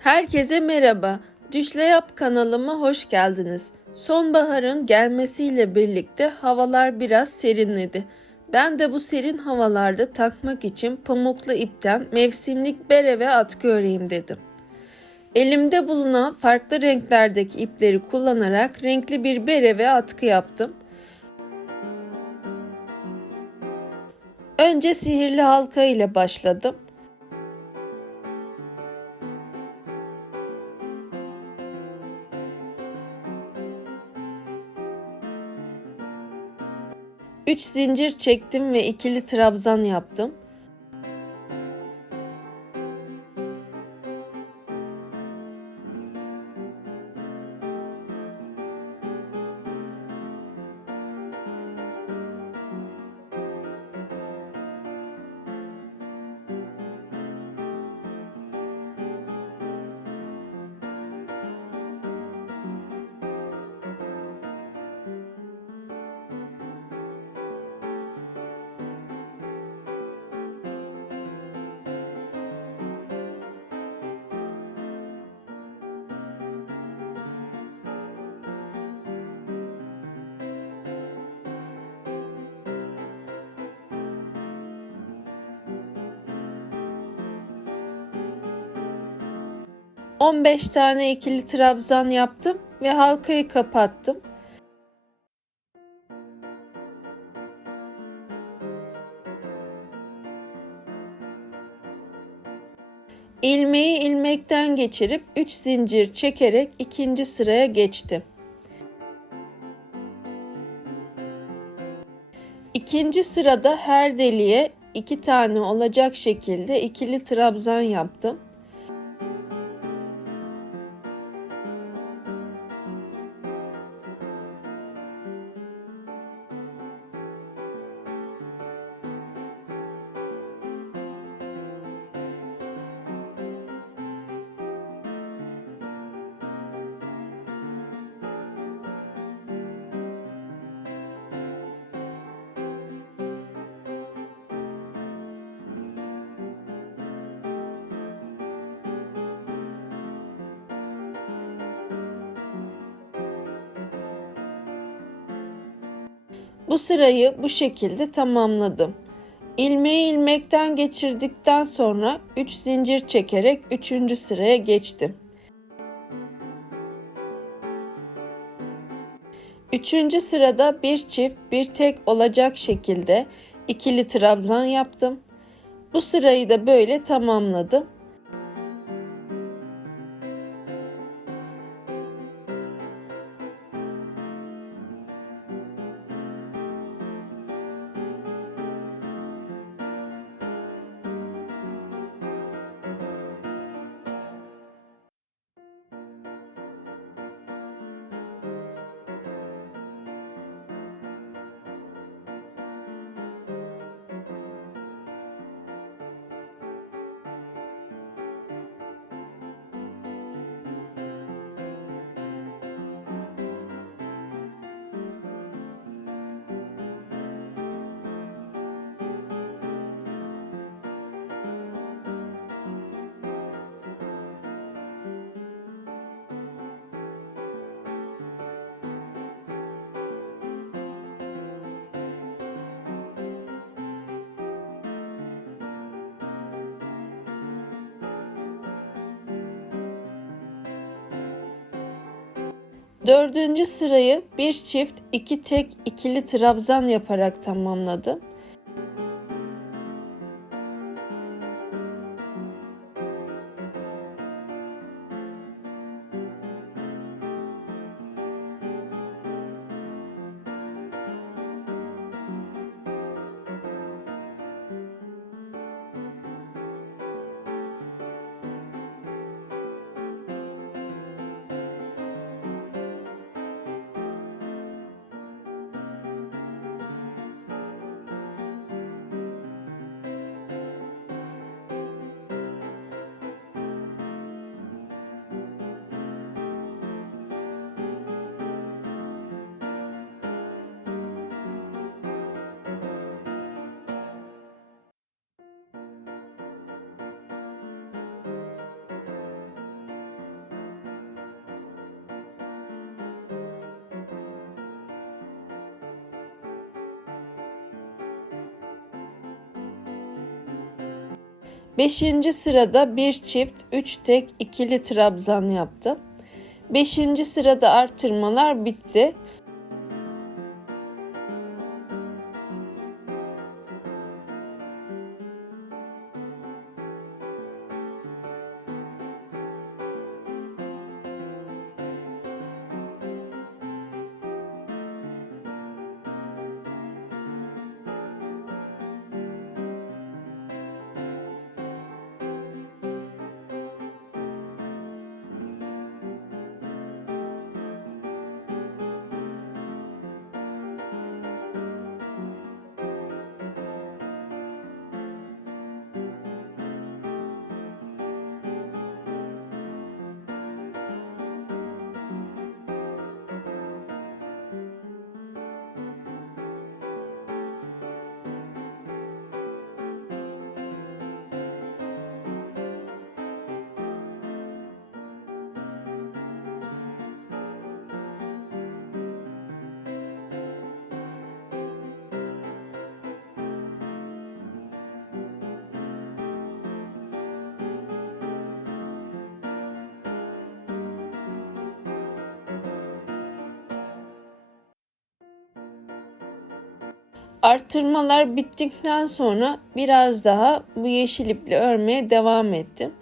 Herkese merhaba. Düşle Yap kanalıma hoş geldiniz. Sonbaharın gelmesiyle birlikte havalar biraz serinledi. Ben de bu serin havalarda takmak için pamuklu ipten mevsimlik bere ve atkı öreyim dedim. Elimde bulunan farklı renklerdeki ipleri kullanarak renkli bir bere ve atkı yaptım. Önce sihirli halka ile başladım. Üç zincir çektim ve ikili trabzan yaptım. On beş tane ikili trabzan yaptım ve halkayı kapattım. İlmeği ilmekten geçirip 3 zincir çekerek ikinci sıraya geçtim. İkinci sırada her deliğe iki tane olacak şekilde ikili trabzan yaptım. Bu sırayı bu şekilde tamamladım. İlmeği ilmekten geçirdikten sonra 3 zincir çekerek 3. sıraya geçtim. Üçüncü sırada bir çift bir tek olacak şekilde ikili trabzan yaptım. Bu sırayı da böyle tamamladım. Dördüncü sırayı bir çift iki tek ikili trabzan yaparak tamamladı. 5. sırada bir çift 3 tek ikili trabzan yaptım. 5. sırada artırmalar bitti. Artırmalar bittikten sonra biraz daha bu yeşil iple örmeye devam ettim.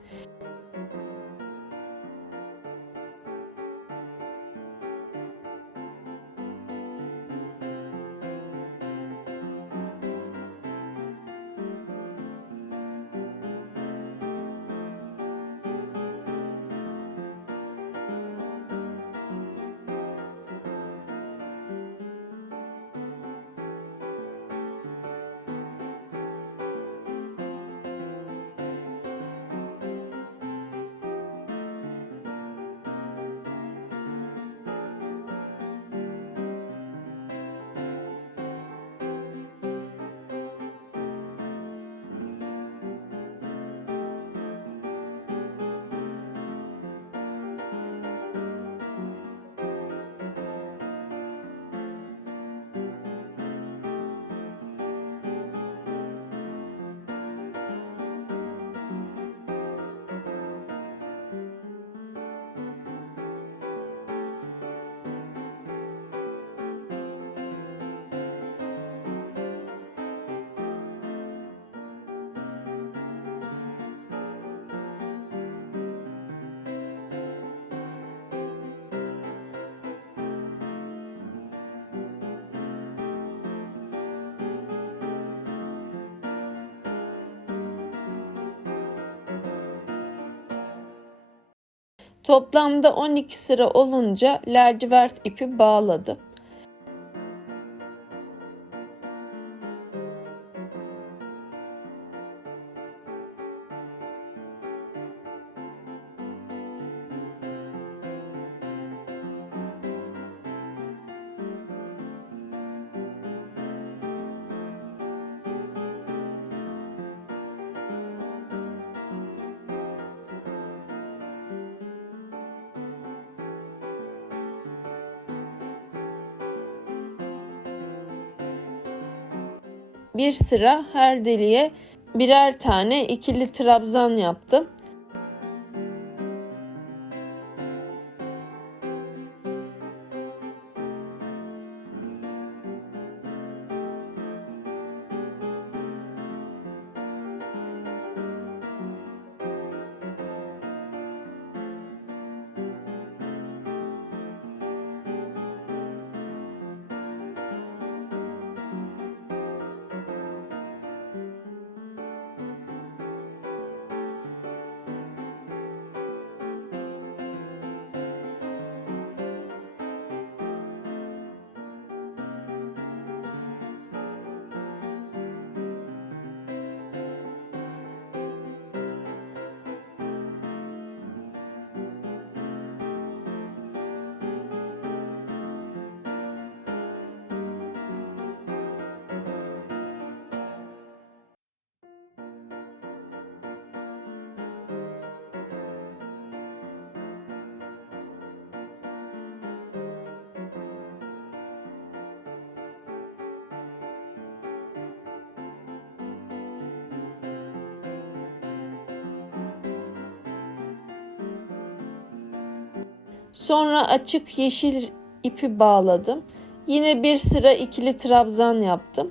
Toplamda 12 sıra olunca lacivert ipi bağladım. Bir sıra her deliğe birer tane ikili trabzan yaptım. Sonra açık yeşil ipi bağladım. Yine bir sıra ikili trabzan yaptım.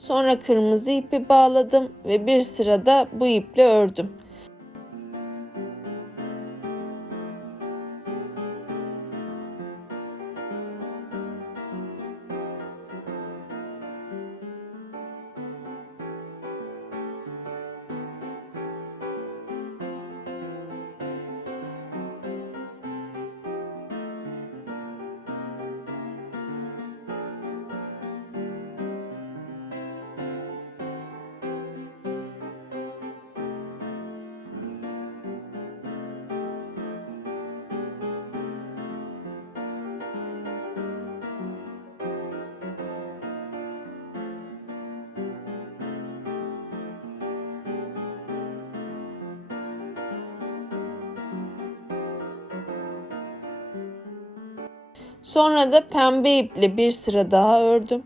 Sonra kırmızı ipi bağladım ve bir sırada bu iple ördüm. Sonra da pembe iple bir sıra daha ördüm.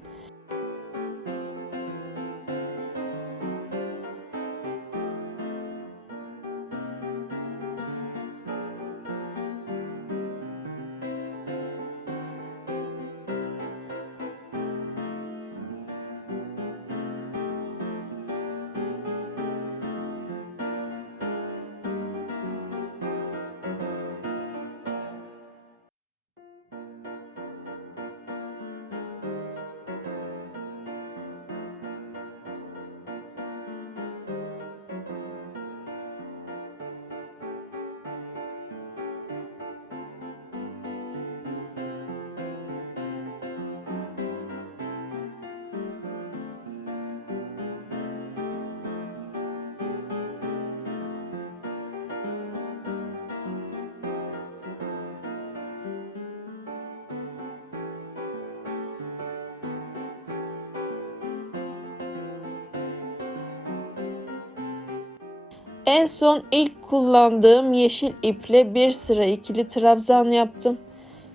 En son ilk kullandığım yeşil iple bir sıra ikili trabzan yaptım.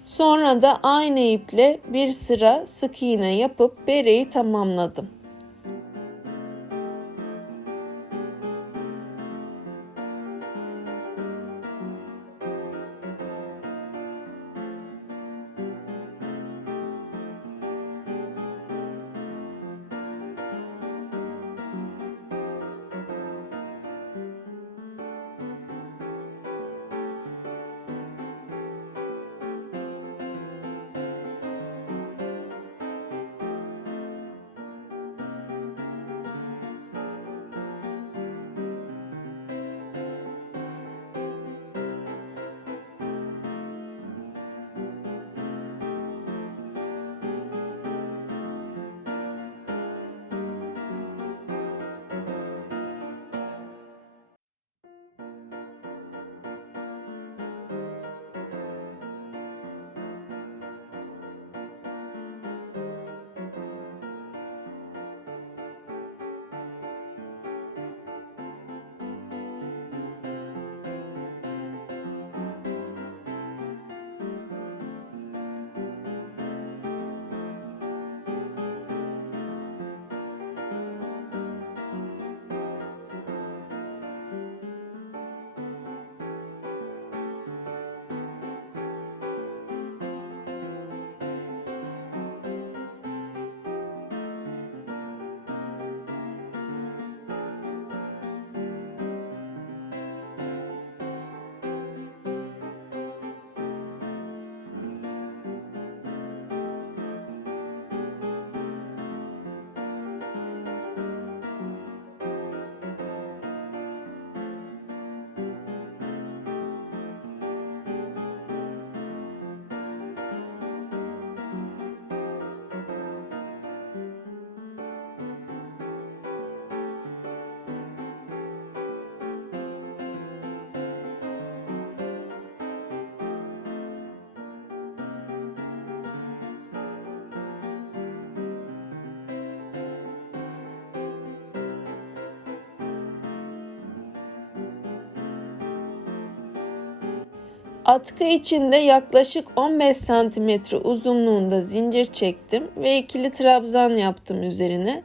Sonra da aynı iple bir sıra sık iğne yapıp bereyi tamamladım. Atkı içinde yaklaşık 15 cm uzunluğunda zincir çektim ve ikili trabzan yaptım üzerine.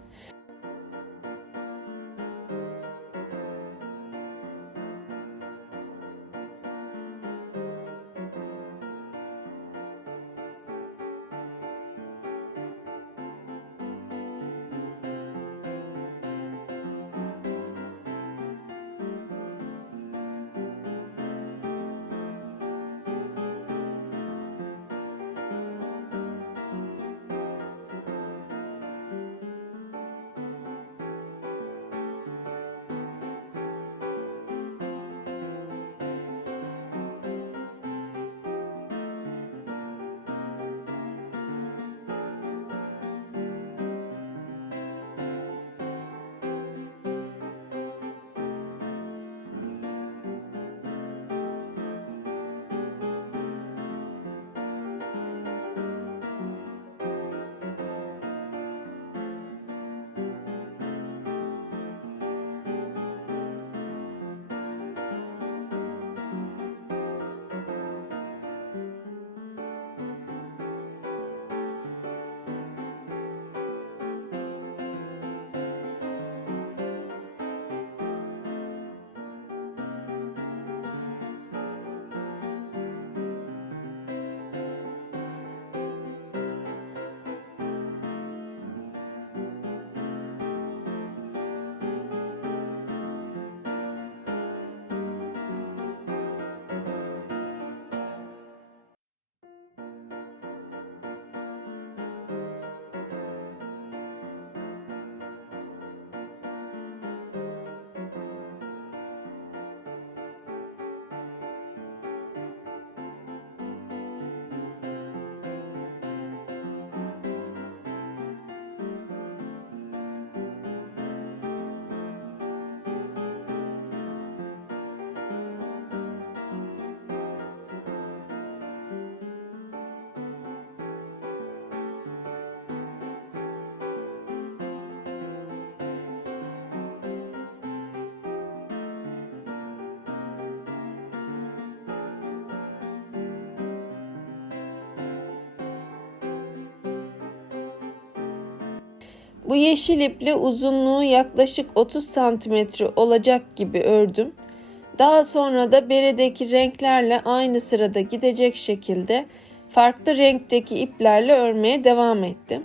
Bu yeşil iple uzunluğu yaklaşık 30 santimetre olacak gibi ördüm. Daha sonra da beredeki renklerle aynı sırada gidecek şekilde farklı renkteki iplerle örmeye devam ettim.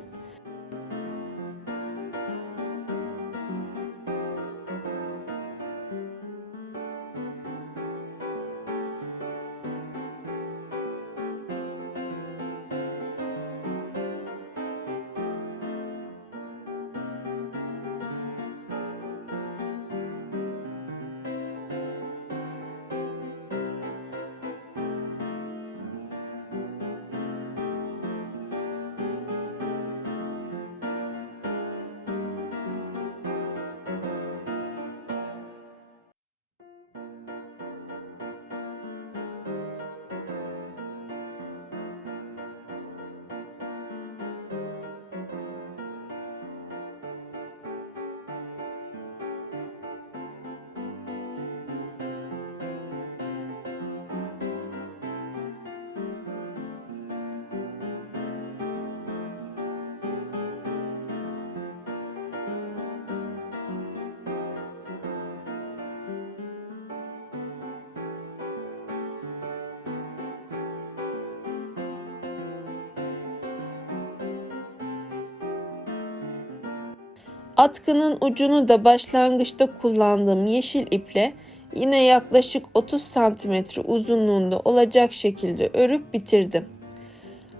Atkının ucunu da başlangıçta kullandığım yeşil iple yine yaklaşık 30 santimetre uzunluğunda olacak şekilde örüp bitirdim.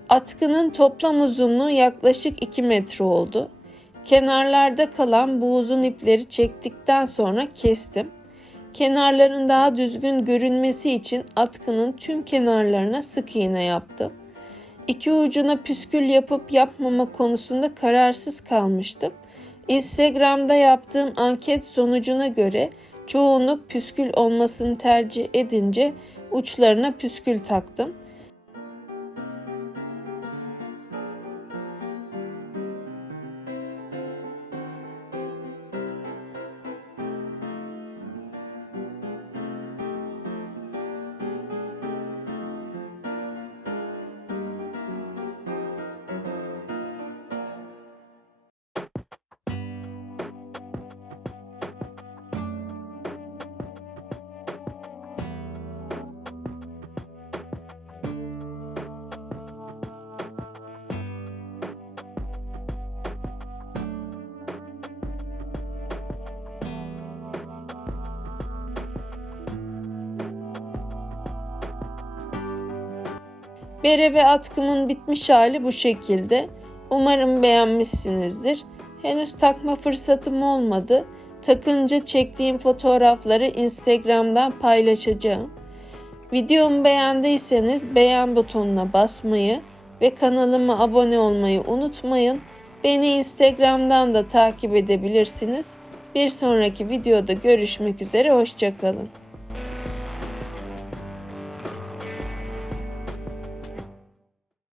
Atkının toplam uzunluğu yaklaşık 2 metre oldu. Kenarlarda kalan bu uzun ipleri çektikten sonra kestim. Kenarların daha düzgün görünmesi için atkının tüm kenarlarına sık iğne yaptım. İki ucuna püskül yapıp yapmama konusunda kararsız kalmıştım. Instagram'da yaptığım anket sonucuna göre çoğunluk püskül olmasını tercih edince uçlarına püskül taktım. Bere ve atkımın bitmiş hali bu şekilde. Umarım beğenmişsinizdir. Henüz takma fırsatım olmadı. Takınca çektiğim fotoğrafları Instagram'dan paylaşacağım. Videomu beğendiyseniz beğen butonuna basmayı ve kanalıma abone olmayı unutmayın. Beni Instagram'dan da takip edebilirsiniz. Bir sonraki videoda görüşmek üzere, hoşçakalın.